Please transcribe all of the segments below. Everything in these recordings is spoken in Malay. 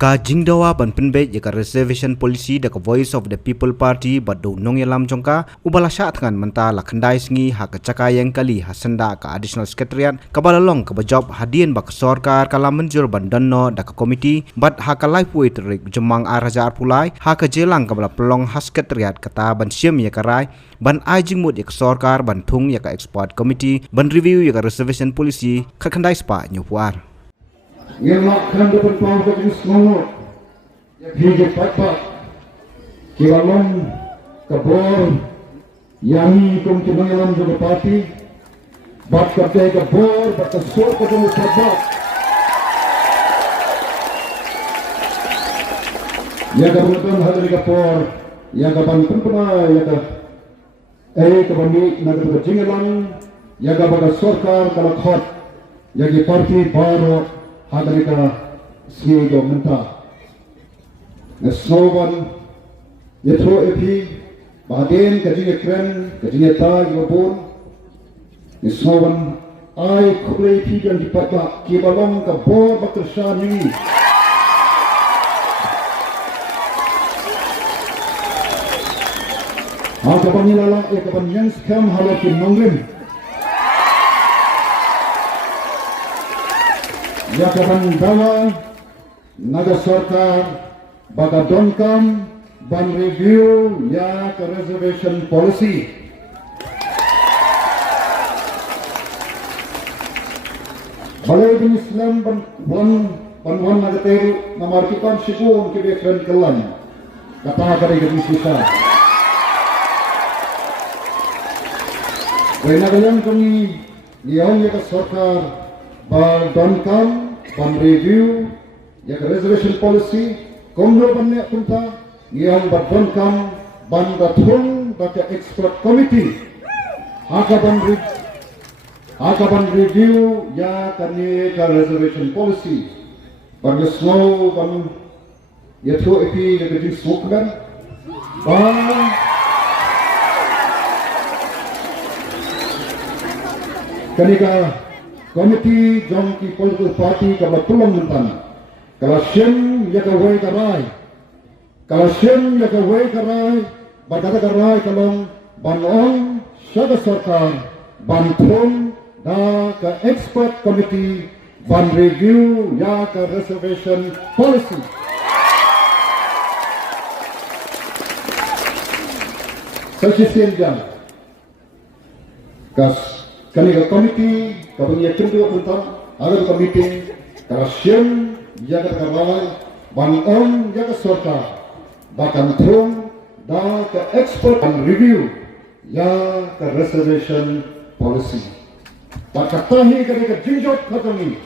Ka jingdawa ban penbe jika reservation policy da Voice of the People Party badu nong yalam jongka ubalasha tangan menta la khandai sngi ha ka cakayang kali hasanda ka additional secretariat ka balalong ka bajob hadien bak Sorkar kala menjur ban danno da ka komiti bat ha ka life weight rik jemang arajar pulai ha ka jelang ka bala pelong has secretariat kata ban siam ya karai ban ajing mut ya ka Sorkar ban thung ya ka export committee ban review ya ka reservation policy ka khandai spa nyupuar Ngelak kan dapat pau ke jenis ngomong hingga pat-pat kiramon kabor yang kum kimangalam juga parti bat kerja kabor bat kesur ketemu pat-pat ya kapan hadri kapor ya kapan pempena ya ka kabami nagar kejingalan ya kapan Sorkar kalau khot ya ki parti baru hadri ka siego mynta Nesnoban yatro epi baden kajinge kren kajinge ta yobon Nesnoban ai khuble epi kan dipata kibalong ka bor bakrsha ni ha kapan nilala kapan yang skam halakin manglim ya kapan dawa naga Sorkar baga donkam ban review ya ke reservation policy balai bin Islam ban naga teru namarkipan sikun ke bekran kelan kata kari ke sisa Rena kalian kami liang ya ke Sorkar ban donkam ban review ya ke reservation policy Konglo banyak punta yang berdonkam bandatung baka expert committee hakaban review ya kani ka reservation policy bang snow bang yatho epi ke jing smokban bang kani ka committee jongki political party ka batulong mentana kalau siem ya ke way karai kalau siem ya ke way karai badata karai kalong banon sada Sorkar bantung da ke expert committee ban review ya ke reservation policy sesisian jam kas kani ke committee kabun ya kendu untuk ada committee kalau siem jaga karawai ban on jaga Sorkar bahkan thung da ke expert and review ya ke reservation policy bahkan tahi ke jinjot khatami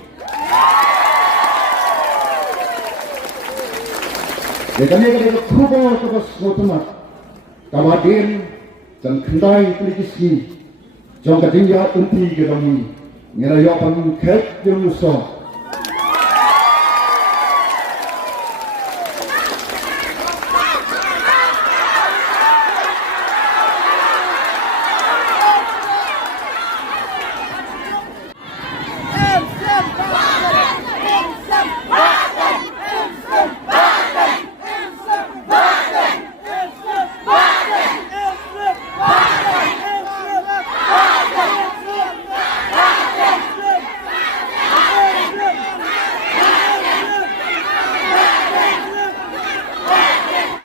ya kami ke khubor ke bas ngotomat kamadin dan khandai peliki jong ke dinja unti ke dami ngira yo pan khet jong so